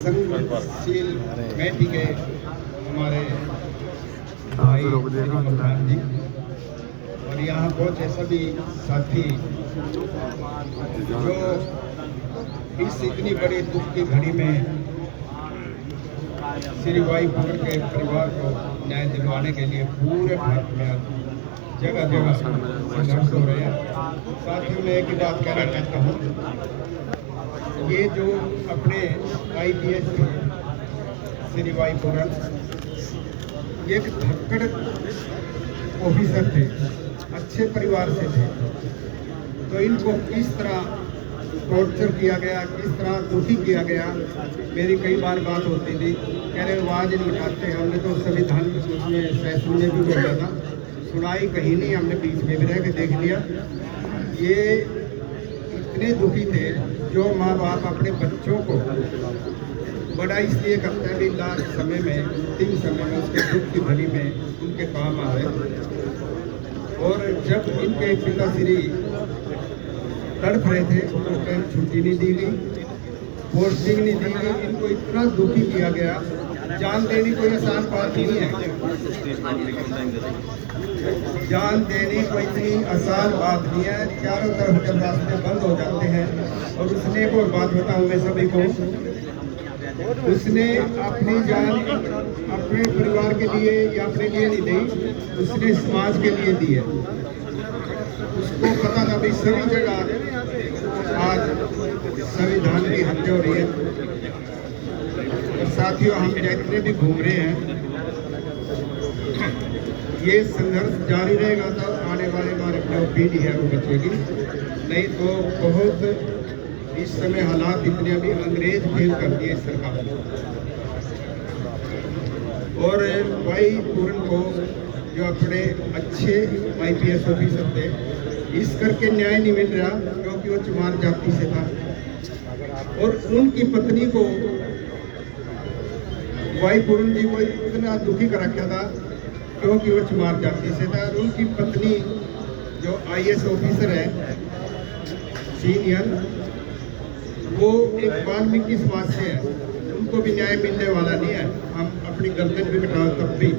संघशील committee के हमारे भाई जी और यहाँ पहुँचे सभी साथी जो इस इतनी बड़ी दुख की घड़ी में श्री वाई पुत्र के परिवार को न्याय दिलवाने के लिए पूरे भारत में जगह जगह संघर्ष हो रहे हैं। साथियों में एक ही बात कहना चाहता हूँ, ये जो अपने IPS श्री वाई पुरन ये एक धक्कड़ ऑफिसर थे, अच्छे परिवार से थे, तो इनको किस तरह टॉर्चर किया गया, किस तरह दुखी किया गया। मेरी कई बार बात होती थी, कह रहे आवाज़ नहीं उठाते। हमने तो संविधान उसमें फैसले में भी बोला था, सुनाई कहीं नहीं, हमने बीच में भी रह के देख लिया। ये इतने दुखी थे, जो माँ बाप अपने बच्चों को बड़ा इसलिए करते हैं भी लास्ट समय में, अंतिम समय में, उसके दुख की घड़ी में उनके काम आए। और जब इनके पिताश्री तड़प रहे थे उस टाइम छुट्टी नहीं दी गई, पोस्टिंग नहीं दी गई, इनको इतना दुखी किया गया। जान देनी कोई आसान बात नहीं है, जान देनी कोई इतनी आसान बात नहीं है। चारों तरफ जब रास्ते बंद हो जाते हैं, और उसने एक और बात बताऊं मैं सभी को, उसने अपनी जान अपने परिवार के लिए या अपने लिए नहीं दी, उसने समाज के लिए दी है। उसको पता था भाई सभी जगह आज संविधान की हत्या हो रही है। और साथियों, हम जितने भी घूम रहे हैं, ये संघर्ष जारी रहेगा तो आने वाले हमारे जो पीढ़ी है वो बचेगी, नहीं तो बहुत इस समय हालात इतने अभी अंग्रेज फेल कर दिए सरकार ने। और वाई पूरन को जो अपने अच्छे IPS ऑफिसर थे, इस करके न्याय नहीं मिल रहा क्योंकि वो चमार जाति से था। और उनकी पत्नी को वाई पूरन जी को इतना दुखी कर रखा था क्योंकि वो चमार जाति से था। और उनकी पत्नी जो IAS ऑफिसर है सीनियर, वो एक वाल्मीकि समाज से है, उनको भी न्याय मिलने वाला नहीं है। हम अपनी गर्दन भी कटाओ तब भी।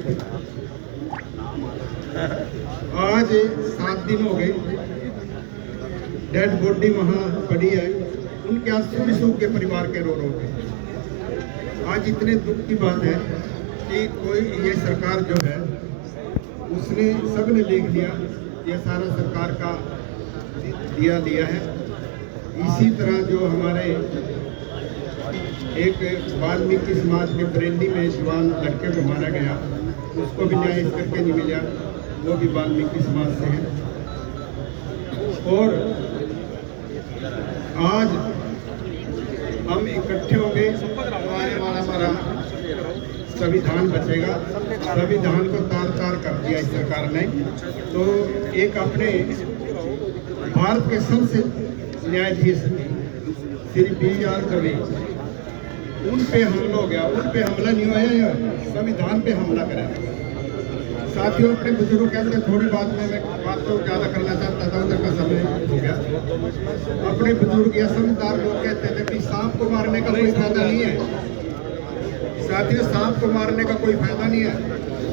आज 7 दिन हो गए, डेड बॉडी वहाँ पड़ी है, उनके आंसू भी सूख के परिवार के रो के। आज इतने दुख की बात है कि कोई ये सरकार जो है उसने सबने देख लिया, ये सारा सरकार का दिया है। इसी तरह जो हमारे एक वाल्मीकि समाज के बरेली में जवान लड़के को मारा गया, उसको भी न्याय इस करके नहीं मिला, वो भी वाल्मीकि समाज से है। और आज हम इकट्ठे होंगे, हमारा संविधान बचेगा। संविधान को तार-तार कर दिया इस सरकार ने। तो एक अपने भारत के सबसे न्यायाधीश श्री BR गवई, उन पे हमला हो गया। उन पे हमला नहीं हुआ, संविधान पे हमला करा। साथियों, अपने बुजुर्गों के अंदर थोड़ी बात में मैं बात तो ज़्यादा करना चाहता था, उधर का समय हो गया। अपने बुजुर्ग या समझदार लोग कहते थे कि सांप को मारने का कोई फायदा नहीं है। साथियों, सांप को मारने का कोई फायदा नहीं है,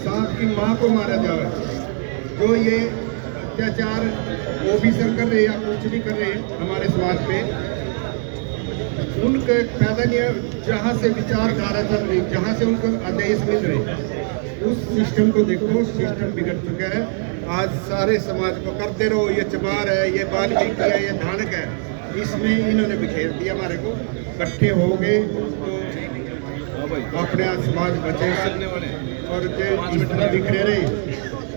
सांप की माँ को मारा जाए। जो ये अत्याचार ऑफिसर कर रहे हैं या कुछ भी कर रहे हैं हमारे समाज पे, उनका फायदा नहीं है। जहाँ से विचारधारा चल रही, जहाँ से उनको आदेश मिल रहे, उस सिस्टम को देखो, सिस्टम बिगड़ चुका है। आज सारे समाज को करते रहो, ये चमार है, ये वाल्मीकि है, ये धानक है, इसमें इन्होंने बिखेर दिया। हमारे को इकट्ठे हो गए तो अपने समाज बचे, और जो इस तरह बिखरे रहे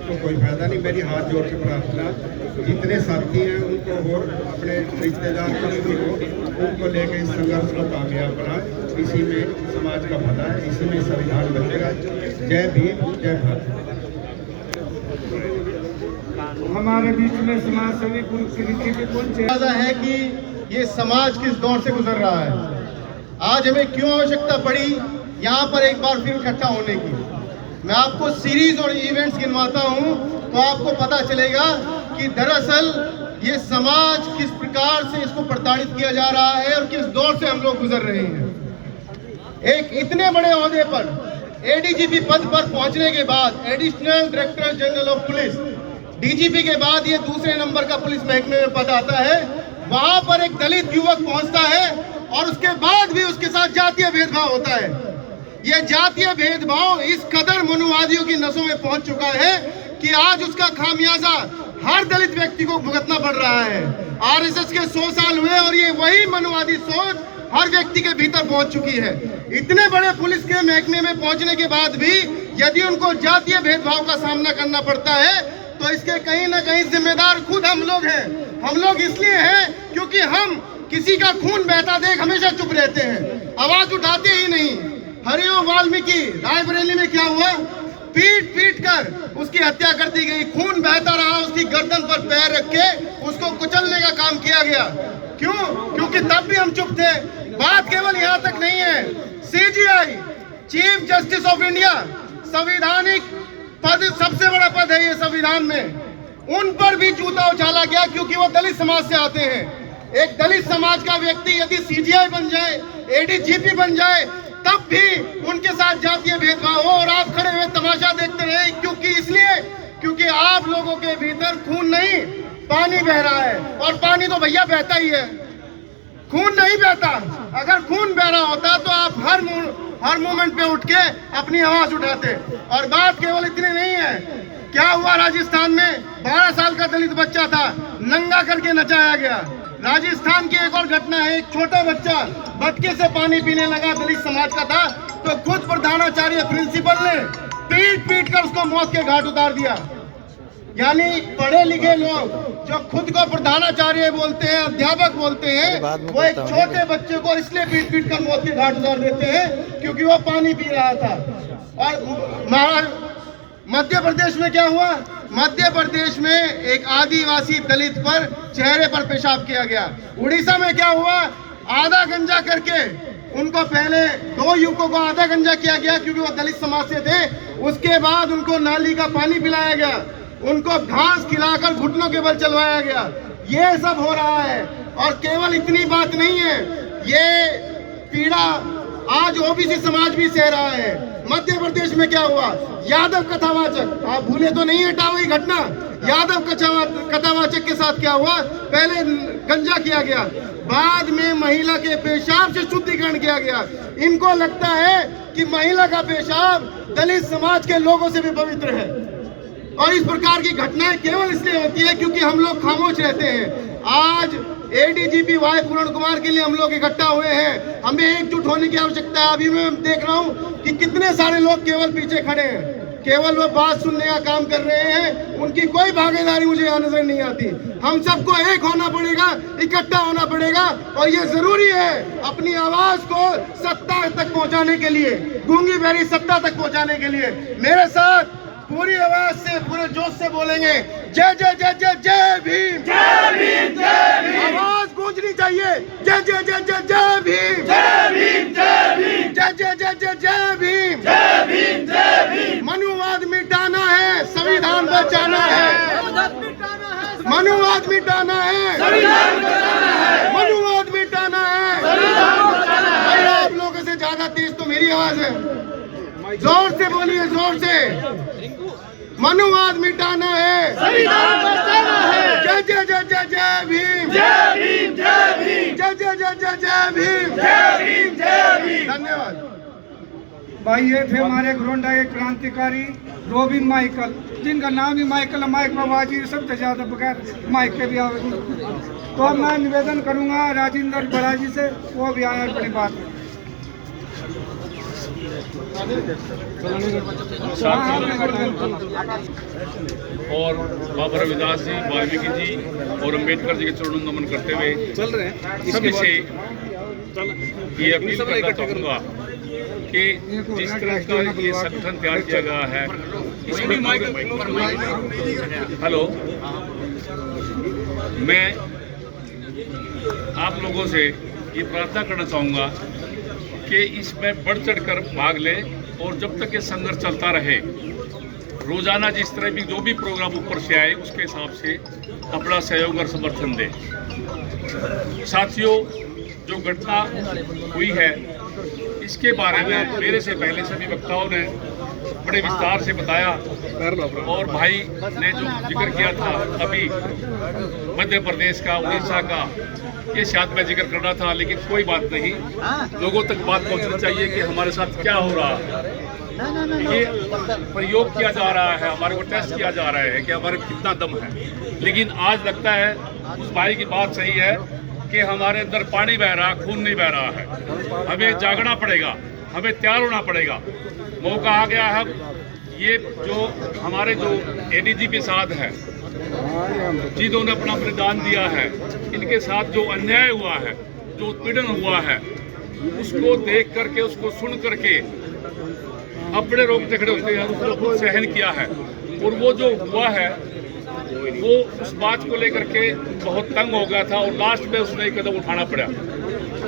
तो कोई फायदा नहीं। मेरी हाथ जोड़ के प्रार्थना, जितने साथी हैं उनको और अपने रिश्तेदार भी हो, उनको लेकर इस संघर्ष को कामयाब बनाए। इसी में समाज का भला है, इसी में संविधान बचेगा। जय भीम, जय भारत। हमारे बीच में समाज सेवी पहुंचे है कि ये समाज किस दौर से गुजर रहा है। आज हमें क्यों आवश्यकता पड़ी यहाँ पर एक बार फिर इकट्ठा होने की। मैं आपको सीरीज और इवेंट्स गिनवाता हूँ तो आपको पता चलेगा कि दरअसल ये समाज किस प्रकार से इसको प्रताड़ित किया जा रहा है और किस दौर से हम लोग गुजर रहे हैं। एक इतने बड़े ओहदे पर एडीजीपी पद पर पहुंचने के बाद, additional director general of police, DGP के बाद ये दूसरे नंबर का पुलिस महकमे में पद आता है, वहां पर एक दलित युवक पहुंचता है और उसके बाद भी उसके साथ जातीय भेदभाव होता है। ये जातीय भेदभाव इस कदर मनुवादियों की नसों में पहुंच चुका है कि आज उसका खामियाजा हर दलित व्यक्ति को भुगतना पड़ रहा है। आरएसएस के 100 साल हुए और ये वही मनुवादी सोच हर व्यक्ति के भीतर पहुंच चुकी है। इतने बड़े पुलिस के महकमे में पहुंचने के बाद भी यदि उनको जातीय भेदभाव का सामना करना पड़ता है तो इसके कहीं ना कहीं जिम्मेदार खुद हम लोग हैं। हम लोग इसलिए हैं क्योंकि हम किसी का खून बहता देख हमेशा चुप रहते हैं, आवाज उठाते ही नहीं। हरिओम वाल्मीकि रायबरेली में क्या हुआ? पीट कर उसकी हत्या कर दी गई, खून बहता रहा, उसकी गर्दन पर पैर रख के उसको कुचलने का काम किया गया। क्यों? क्योंकि तब भी हम चुप थे। बात केवल यहाँ तक नहीं है, CGI chief justice of India, संवैधानिक पद, सबसे बड़ा पद है ये संविधान में, उन पर भी जूता उछाला गया क्योंकि वो दलित समाज से आते हैं। एक दलित समाज का व्यक्ति यदि सीजीआई बन जाए, एडीजीपी बन जाए, तब भी उनके साथ जातीय भेदभाव हो और आप खड़े हुए तमाशा देखते रहे। क्योंकि आप लोगों के भीतर खून नहीं, पानी बह रहा है, और पानी तो भैया बहता ही है, खून नहीं बहता। अगर खून बह रहा होता तो आप हर मोमेंट पे उठ के अपनी आवाज उठाते। और बात केवल इतनी नहीं है, क्या हुआ राजस्थान में? 12 साल का दलित बच्चा था, नंगा करके नचाया गया। राजस्थान की एक और घटना है, एक छोटा बच्चा मटके से पानी पीने लगा, दलित समाज का था, तो खुद प्रधानाचार्य प्रिंसिपल ने पीट कर उसको मौत के घाट उतार दिया। यानी पढ़े लिखे लोग जो खुद को प्रधानाचार्य बोलते हैं, अध्यापक बोलते हैं, वो एक छोटे बच्चे को इसलिए पीट कर मौत के घाट उतार देते हैं क्योंकि वो पानी पी रहा था। और मध्य प्रदेश में क्या हुआ? मध्य प्रदेश में एक आदिवासी दलित पर चेहरे पर पेशाब किया गया। उड़ीसा में क्या हुआ? आधा गंजा करके उनको, पहले 2 युवकों को आधा गंजा किया गया क्योंकि वो दलित समाज से थे। उसके बाद उनको नाली का पानी पिलाया गया, उनको घास खिलाकर घुटनों के बल चलवाया गया। ये सब हो रहा है। और केवल इतनी बात नहीं है, ये पीड़ा आज ओबीसी समाज भी सह रहा है। मध्य प्रदेश में क्या हुआ? यादव कथावाचक, आप भूले तो नहीं है वही घटना? यादव कथावाचक के साथ क्या हुआ? पहले गंजा किया गया, बाद में महिला के पेशाब से शुद्धिकरण किया गया। इनको लगता है कि महिला का पेशाब दलित समाज के लोगों से भी पवित्र है। और इस प्रकार की घटनाएं केवल इसलिए होती है क्योंकि हम लोग खामोश रहते हैं। आज एडीजीपी वाई पूर्ण कुमार के लिए हम लोग इकट्ठा हुए हैं, हमें एकजुट होने की आवश्यकता है। अभी मैं देख रहा हूं कि कितने सारे लोग केवल पीछे खड़े हैं, केवल वो बात सुनने का काम कर रहे हैं, उनकी कोई भागीदारी मुझे यहाँ नजर नहीं आती। हम सबको एक होना पड़ेगा, इकट्ठा होना पड़ेगा, और ये जरूरी है अपनी आवाज को सत्ता तक पहुंचाने के लिए, गूंगी बहरी सत्ता तक पहुंचाने के लिए। मेरे साथ पूरी आवाज से, पूरे जोश से बोलेंगे, जय जय जय जय जय भीम, जय भीम, जय भीम। आवाज गूंजनी चाहिए, जय जय जय जय जय भीम, जय भीम, जय भीम, जय जय जय जय जय भीम, जय भीम, जय भीम। मनुवाद मिटाना है, संविधान बचाना है। मनुवाद मिटाना है, संविधान बचाना है। मनुवाद मिटाना है, संविधान बचाना है। आप लोगों से ज्यादा तेज तो मेरी आवाज है, जोर से बोलिए, जोर से। मनुवाद मिटाना है, संविधान बचाना है। जय जय जय जय जय भीम, जय भीम, जय भीम, जय जय जय जय जय भीम, जय भीम, जय भीम। धन्यवाद भाई। ये थे हमारे गोंडा के क्रांतिकारी रॉबिन माइकल, जिनका नाम ही माइकल है, माइक बाबाजी सबसे ज्यादा बगैर माइक के भी आवे। तो अब मैं निवेदन करूंगा राजेंद्र बड़ा जी से, वो भी आए अपनी बात में। और बाबा रविदास जी, वाल्मीकि जी और अंबेडकर जी के चरणों नमन करते हुए चल रहे हैं। सभी से ये अपील करना चाहूँगा कि जिस तरह का ये संगठन तैयार किया गया है, हेलो, मैं आप लोगों से ये प्रार्थना करना चाहूँगा कि इसमें बढ़ चढ़ कर भाग ले, और जब तक ये संघर्ष चलता रहे, रोजाना जिस तरह भी जो भी प्रोग्राम ऊपर से आए उसके हिसाब से अपना सहयोग और समर्थन दे। साथियों, जो घटना हुई है इसके बारे में मेरे से पहले सभी वक्ताओं ने बड़े विस्तार से बताया और भाई ने जो जिक्र किया था अभी मध्य प्रदेश का, उड़ीसा का, ये शायद मैं जिक्र करना था, लेकिन कोई बात नहीं, लोगों तक बात पहुंचनी चाहिए कि हमारे साथ क्या हो रहा है। ये प्रयोग किया जा रहा है, हमारे को टेस्ट किया जा रहा है कि हमारे में कितना दम है। लेकिन आज लगता है उस भाई की बात सही है कि हमारे अंदर पानी बह रहा, खून नहीं बह रहा है। हमें जागना पड़ेगा, हमें तैयार होना पड़ेगा। मौका आ गया है। ये जो हमारे जो एडीजीपी साहब हैं, जिन्होंने अपना बलिदान दिया है, इनके साथ जो अन्याय हुआ है, जो उत्पीड़न हुआ है, उसको देख करके, उसको सुन करके अपने रोकते खड़े होते हैं, उसको खुद सहन किया है। और वो जो हुआ है वो उस बात को लेकर के बहुत तंग हो गया था और लास्ट में उसने एक कदम उठाना पड़ा।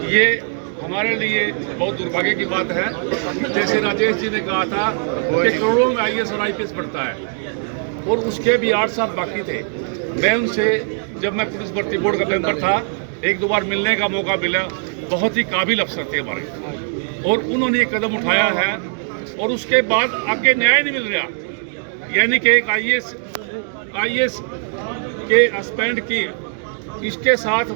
ये हमारे लिए बहुत दुर्भाग्य की बात है। जैसे राजेश जी ने कहा था कि करोड़ों में IAS और IPS बढ़ता है और उसके भी 8 साल बाकी थे। मैं उनसे, जब मैं पुलिस भर्ती बोर्ड का मेंबर था, 1-2 बार मिलने का मौका मिला। बहुत ही काबिल अफसर थे हमारे और उन्होंने एक कदम उठाया है और उसके बाद आगे न्याय नहीं मिल रहा। यानी कि एक IAS के हस्बैंड की इसके साथ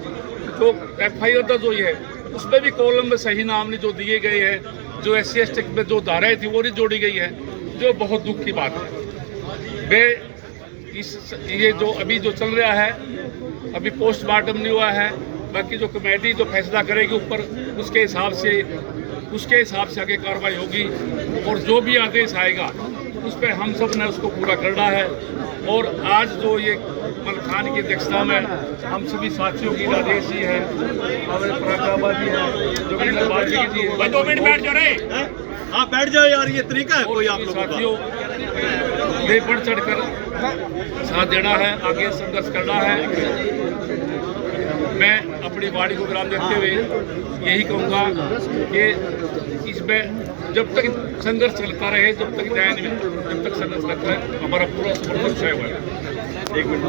जो FIR दर्ज हुई है उसमें भी कॉलम में सही नाम नहीं जो दिए गए हैं, जो SC/ST में जो धाराएं थी वो नहीं जोड़ी गई है, जो बहुत दुख की बात है। वे ये जो अभी जो चल रहा है, अभी पोस्टमार्टम नहीं हुआ है, बाकी जो कमेटी जो फैसला करेगी ऊपर उसके हिसाब से आगे कार्रवाई होगी और जो भी आदेश आएगा उस पर हम सब ने उसको पूरा करना है। और आज जो ये मल खान की अध्यक्षता में हम सभी साथियों की, राजेश जी है, हमारे पराग जी है, जो भी जी है, 2 मिनट बैठ जाओ रे, आप बैठ जाओ यार, ये तरीका है कोई आप लोगों का। साथियों ने बढ़ चढ़ कर साथ देना है, आगे संघर्ष करना है। मैं अपनी वाणी को विराम देते हुए यही कहूँगा कि इसमें जब तक संघर्ष चलता रहे, जब तक न्याय नहीं मिलता, जब तक संघर्ष करता है, हमारा पूरा समर्थन छाया हुआ है। 1 मिनट।